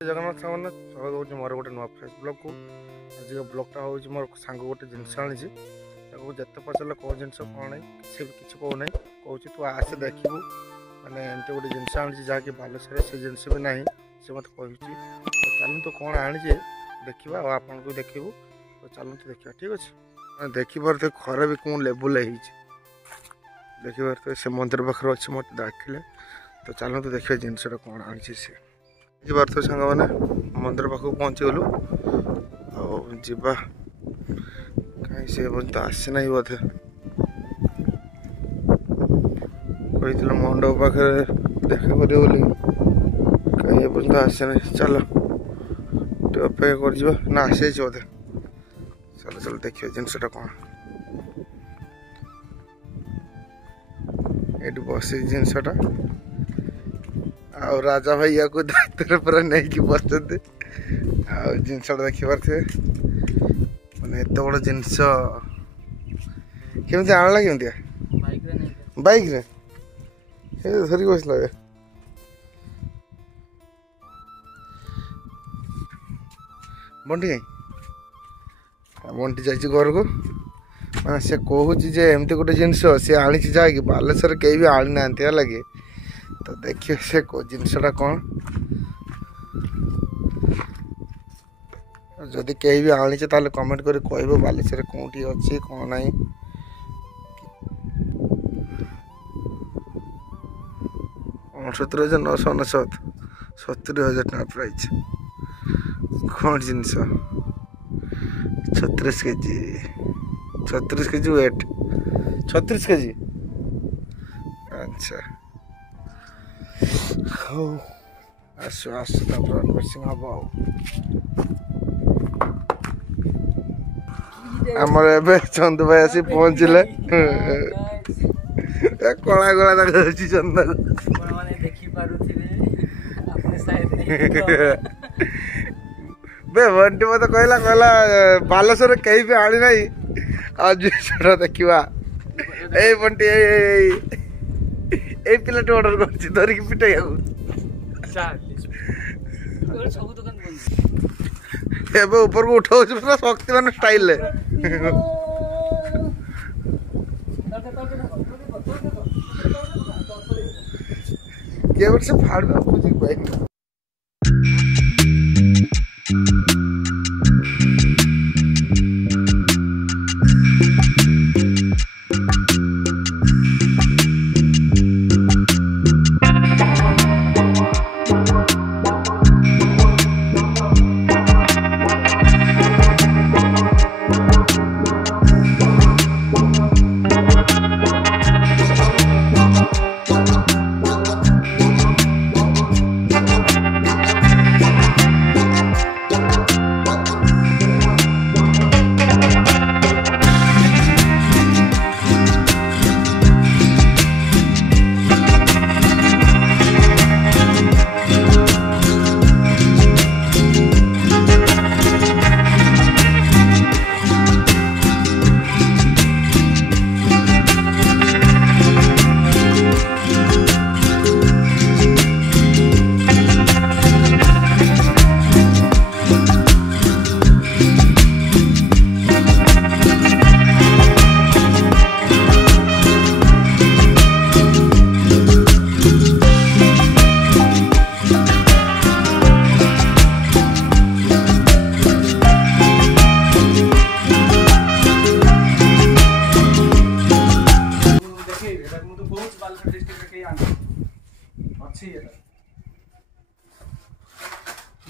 जगन्नाथ सामने स्वागत हो मोर गोटे नुआ फेस ब्लॉग को आज ब्लॉगटा हूँ मोर सांग गोटे जिनस आनी जिते पचारे कौ जिन कौन ना किसी कौ ना कौन तू आसे देखू मैंने एमती गोटे जिनस आनी जहाँकि बालेश्वर से जिनस भी ना सी मत कह चलू तो कौन आनी देखा और आपन को देखू तो चलू तो देखा ठीक अच्छे देखिए खरा भी कौन लेवल देखिए से मंदिर पाखे अच्छे मत डाकिले तो चलू तो देखिए जिनसा कौन आनी से तो सांग मैंने मंदिर पाख पहुँची गलु आवा कहीं से तो आसीना बोधे कही मंडप पाखे देखा कर कहीं पर्यटन आसीना चल अपेक्षा कर ना आसी बोधे चलो चलो देखिए जिनसा कौन ये बस जिनसा आ राजा भैया को दायित्व पूरा नहीं कि बसते जिनसा देखी पारे मैंने एत बड़ जिनस केमती आणला केमती बाइक रे धरिक बसला बंटी कहीं बंटी जाइए घर को मैंने से कहूँ एमती गोटे जिनस सी आनी जाकि बालेश्वर कहीं भी आनी ना लगे तो देखिए से जिनसा कौन जदि कहीं भी आनीचे ताले कमेंट कर कह बालेश्वर कौटी अच्छी कौन ना 69,999 70,000 टका प्राइज कौन जिनस 36 केजी 36 केजी वेट 36 केजी अच्छा आसु आसु अनबॉक्सिंग हम आमर ए चंदू भाई आसी पहुँचले कला कला चंदा बंटी मत कहला बालेश्वर कहीं भी आनी ना आज देखा ए बंटी ए पिलाटे ऑर्डर कर धरिक पिटाई ऊपर को उठाऊ पूरा शक्तिमान स्टाइल से फाड़ बाइक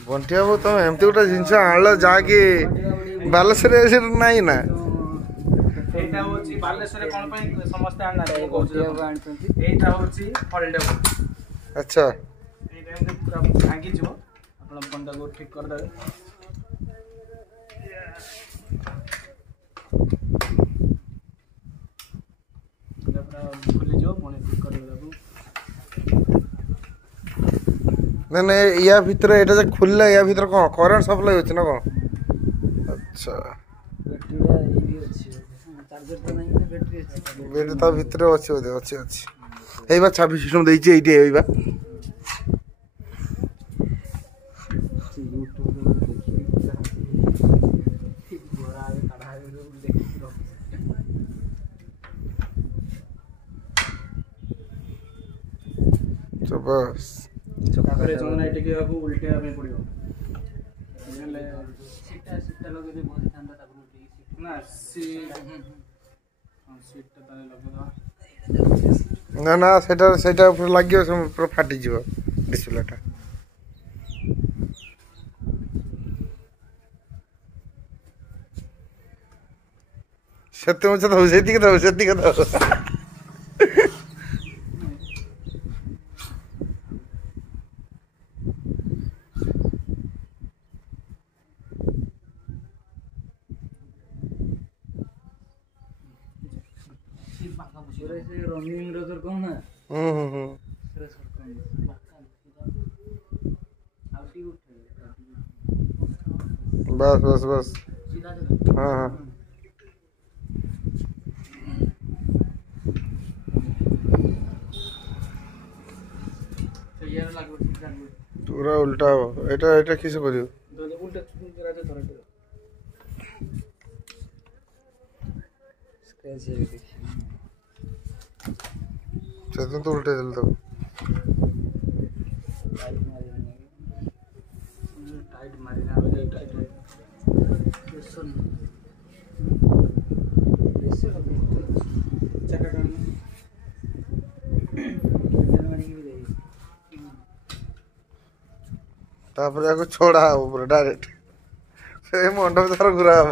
बंटी बाबू तुम एमती गोटे जिनस आनल जहाँकि बालेश्वर नाई ना अच्छा ठीक कर दे नहीं या भीतर एटा जे खुलला या भीतर कौन करंट सप्लाई होछि ना कौन अच्छा बैटरी तो भीतर अच्छे अच्छे अच्छे ए बा 26 सिस्टम देछि एइटे ए बा यूट्यूब देखिए गोरा है काढ़ा है देखिए तो बस ତାପରେ ଚନ୍ଦନ ଟିକେ ଆକୁ ଉଲ୍ଟେଇବା ପାଇଁ ପଡ଼ିବ सीटा लगे दे बहुत ठंडा तक उल्टी ନା ସିଟ୍ଟା ତାହେଲେ ଲଗେଇଦେବା ନା ନା ସେଟା ଉପରେ ଲାଗିବ ପୁରା ଫାଟିଯିବ ଡିସପ୍ଲେଟା। ସେତିକି ଦଉ पूरे से रनिंग रोजर कौन है पूरे सर कौन आउटी उठे बस सीधा हाँ तो ये लागो सीधा पूरा उल्टा हो এটা কিসে করিও উল্টে রাজা ধরে स्क्रैच है देखिए সেদিন তো উল্টে দিল তো टाइट मारिना हो जाए टाइट सुन चक्कर मारी की भी ତାପରେ ଆକୁ ଛଡା ହବ ପୁରା ଡାଇରେକ୍ଟ ସେ ମଣ୍ଡପ ତାର ଘୁରା ହବ।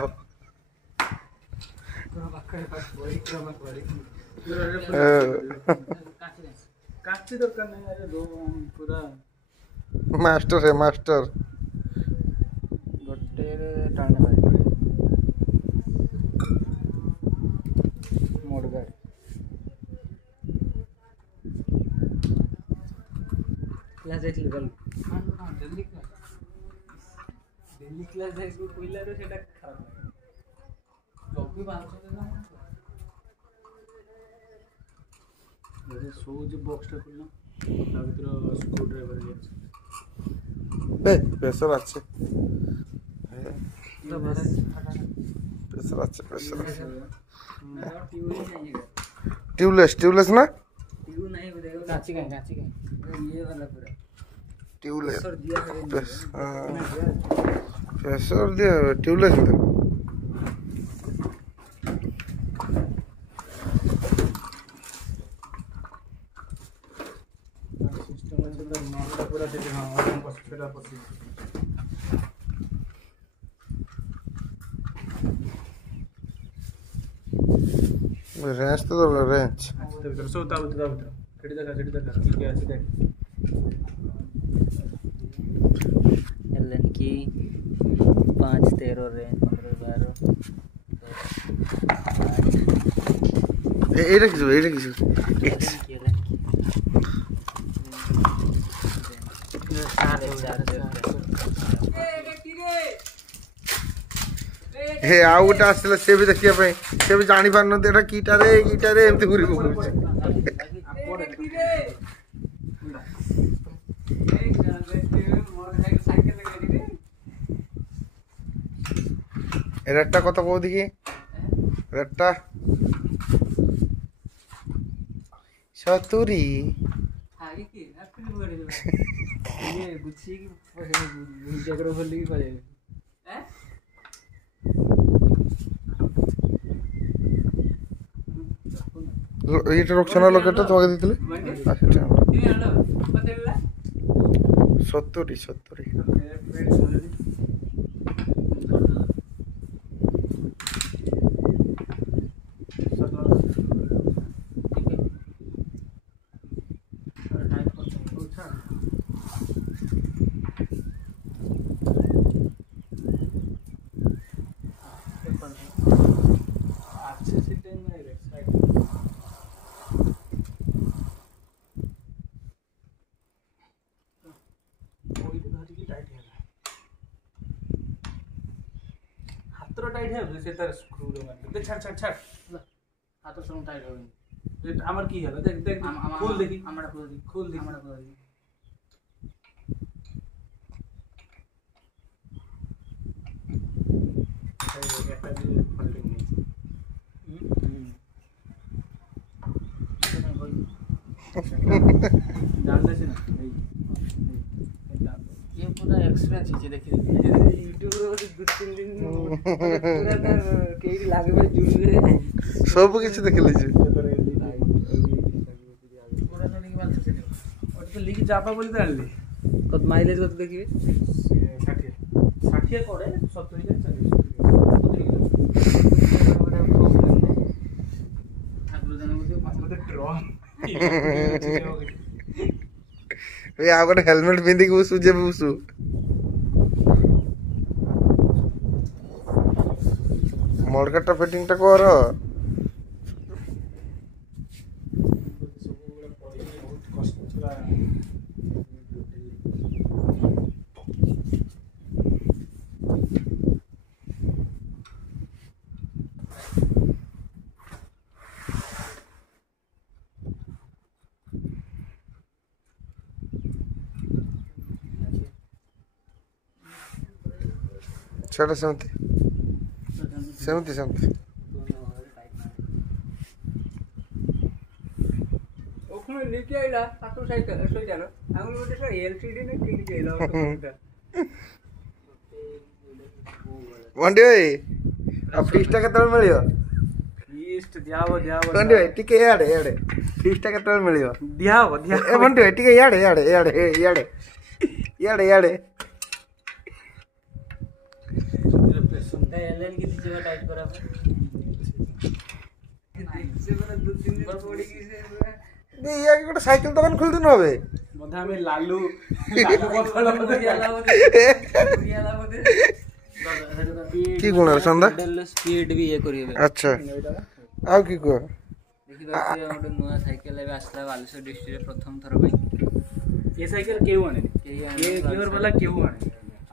काची दरकार नहीं है दो पूरा ମାଷ୍ଟର है ମାଷ୍ଟର गोटे टाणे मारी मोड़ गाड़ी क्लास जाइथिल गल हां दिल्ली क्लास जाइस को कोइला रे सेटा खराब लागे जब भी 500 देना जैसे सोज बॉक्सটা খুললাম তার ভিতরে স্ক্রু ড্রাইভার আছে প্রেসার আছে तो बस প্রেসার আছে ट्यूब ही चाहिए টিউবলেস না ट्यूब नहीं देखो काची का ये वाला पूरा টিউবলেস सर दिया है প্রেসার দিয়ে টিউবলেস তো सिस्टम में तो नॉर्मल पूरा देखे हां बस सेटा पसी रेंज तो दरकार रेंज तो भीतर सो ता भीतर सेटी देखा ठीक है अच्छे देख एलन की 5 13 रेंज 15 12 এইটা কিছু हे ଆଉ ଗୋଟେ ଆସିଲା ସେ ବି ଦେଖିବା ପାଇଁ ସେ ବି ଜାଣି ପାରୁନନ୍ତି ଏଟା କିଟାରେ ଏମିତି ଘୁରି ପକଉଛି। ରେଟଟା কত কৌদি কি রেটটা 70 आगे की फिर बड़े ये गुच्छी की जगरो खोल की पड़े हैं এইটা রক্ষণা লোকেটা তোমাকে দিতেলে আচ্ছা ঠিক আছে ये हलो बतेला 70 टाइट है से तार स्क्रू रे मार दे छाड़ हाथ तो टाइट हो गई ये আমার কি হলো দেখ খুল দেখি আমরা খুল দেখি খুল দেখি আমরা খুল দেখি একটা যে ফল্টিং নেই জানলে না ये पूरा एक्सपीरियंस है देखिए यूट्यूब रे 2-3 दिन पूरा तार केही लागबे जुड़बे सब किछ देखले छी पूरा तो लिख बात से और तो लिख जापा बोली तो आनली कत माइलेज कत देखिए 60 पड़े 70 के 40 ठाकुर जाने मुझे मते ड्रॉ ए आ गोटे हेलमेट पिंदी के उसु जे उसु मडकाटा फिटिंग टा कर छाड़ा सेमती सेमती सेमती ओखने लेके आइला तातो साइकिल सोई जानो आंगुल गोटे से एलसीडी ने किन के आइला वंडी भाई अब फीसटा केतल मिलियो ईस्ट दियाव वंडी भाई टिके याडे याडे फीसटा केतल मिलियो दियाव ए वंडी भाई टिके याडे याडे याडे याडे याडे याडे सुनता एलएन की जगह टाइट करा से बड़ा 2-3 दिन पड़ी की से दे या के साइकिल दुकान खुल दिन होबे बोधा में लालू बोतल याला बोले की गुण है संदा स्पीड भी ये करिए अच्छा आउ की को देखि बाकी ओडे नया साइकिल ले आसला बालेश्वर डिस्ट्रिक्ट रे प्रथम थर भाई ये साइकिल केहू आने ये क्योर वाला केहू आने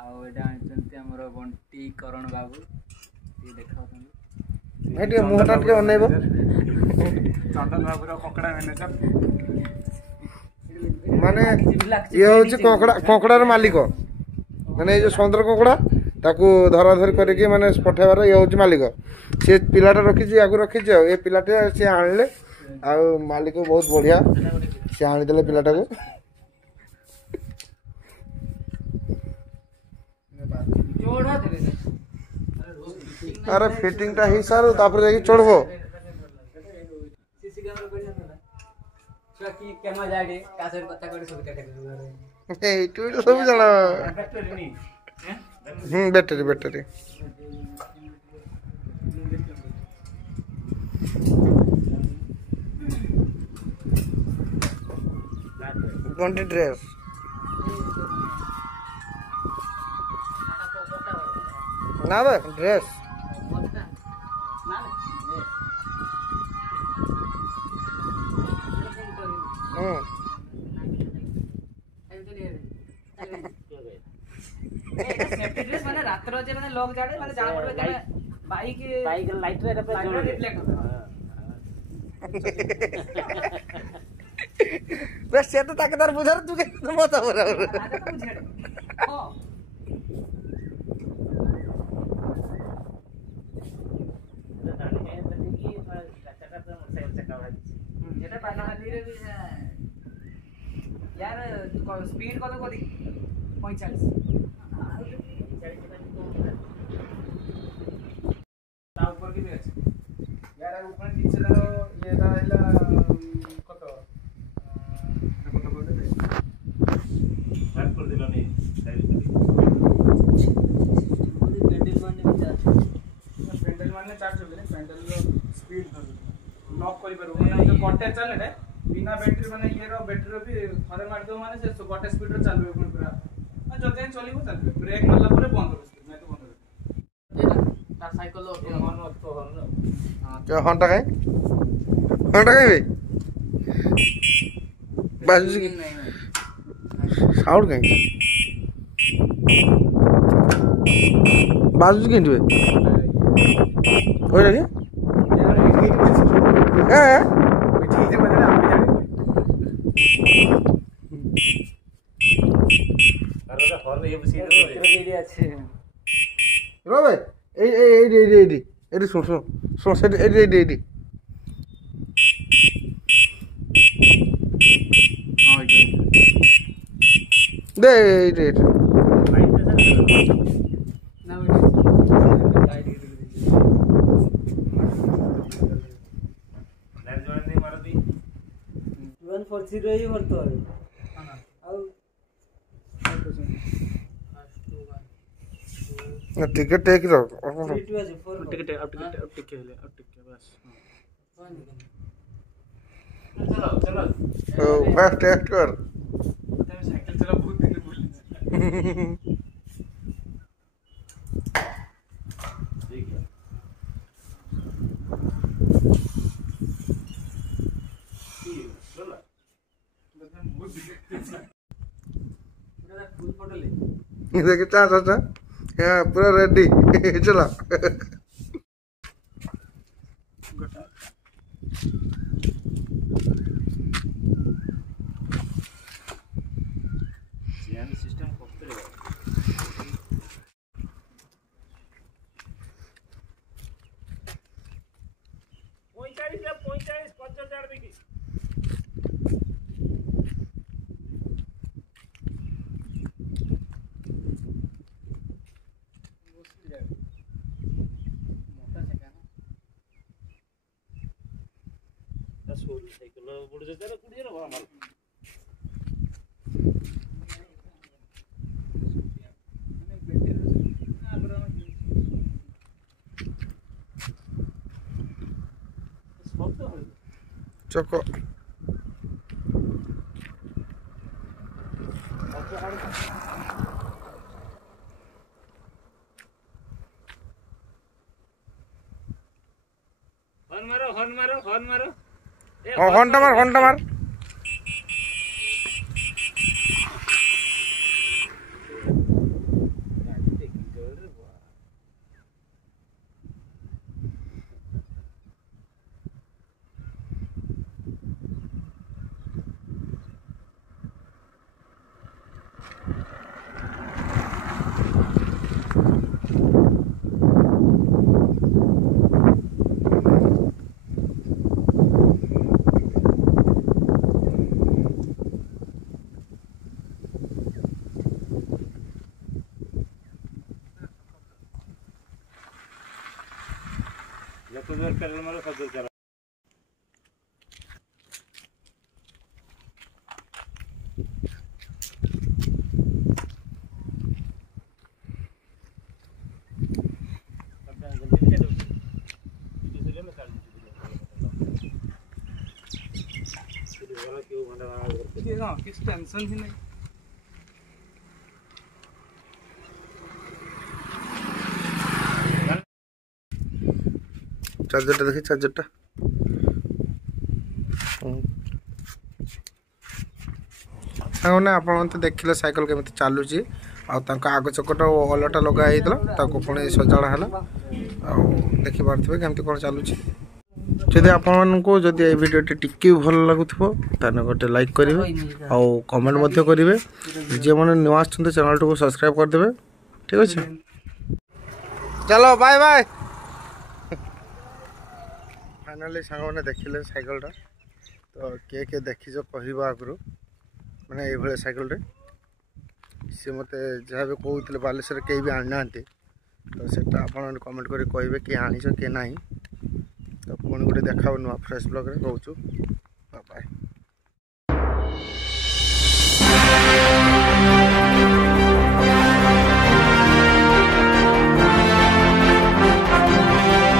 आउ एटा आनचंती हमरो बंटी करण बाबू ये देखाओ तुम भाई मुहटा के अनेबो चंदन बाबू रो कोकड़ा मैनेजर माने ये होची कोकड़ार मालिक माने ये जो समुद्र कोकड़ा ताकू धरा धरी करके माने पठेबार ये होची मालिक से पिलाटा रखी छी आगु रखी छी ए पिलाटे से आनले आ मालिक बहुत बढ़िया से आनी देले पिलाटा को जोड़ा देबे अरे फिटिंग टा ही सारू तापर जाके चढ़बो सीसी कैमरा कोइ नथला छुआ की कैमरा जाडे कासर पत्ता करे सब काटे ए तू तो सब जाना फैक्टरी नहीं बैटरी बैटरी कौन ड्रेस ना बे ड्रेस सेफ्टी ड्रेस माने रात्र जे माने लॉक जाडे माने जाना पड़बे जे बाइक लाइट रे रिफ्लेक्ट बस से तो ताकतदार बुझार तू के तो मत बराबर आजा तो बुझे हां এটা পানা হালিরে भी है यार स्पीड কত করি 45 ता ऊपर की भी আছে यार ऊपर नीचे दाও ये दाइला কত কত বলতে স্টার্ট করে দিল নি সাইড করে पेंडल मारने भी चार्ज पेंडल मारने चार्ज हो गए पेंडल स्पीड लॉक करि परबो ना तो कटे चले रे बिना बैटरी माने ये रो बैटरी भी थरे मार दो माने से कटे स्पीड रे चलबे पुनी पूरा आ जते चलिबो चलबे ब्रेक मारला परे बंद हो स्पीड नहीं तो बंद हो तार साइकिल लो मन मत तो हर हां क्या हंटा काई बे बाजू की नहीं साउंड काई बाजू की वे हो जाके ए चीज बदले आप जाने अरे हॉल ये सीट वीडियो अच्छे रो भाई ଏଇଠି ଶୁଣ ସେଠି ଏଇଠି ଦେ ଏଇଠି ନା ଟିକେ ଟେକ୍ ର बस टेस्ट कर साइकिल चला बहुत दिन भूल देखिए चाचा हाँ पूरा रेडी चला चको हॉर्न मारो हॉर्न मार किस टेंशन ही नहीं चार्जर देखिए चार्जर सामने आप देखिले साइकिल केमी चलुची आग चकटा अलटा लगे पुणी सजाड़ा है देखिपे केमती कौन चलुची जदि आपको जदि ये वीडियो टिके भल लगुव ताने गोटे लाइक करेंगे आउ कमेंट करेंगे जे मैंने नुआ चैनल को सब्सक्राइब करदे ठीक अच्छे चलो बाय बाय फाइनाली सांग मैंने देखिले साइकिल तो किए देखी कह आगु मैंने ये साइकिल सी मत जहाँ भी कहते बालेश्वर कहीं भी आना तो सेटा आप कमेंट कर कहे कि आनी कि ना तो पुणी गोटे देखा नुआ फ्रेश ब्लॉग रे कहूँ।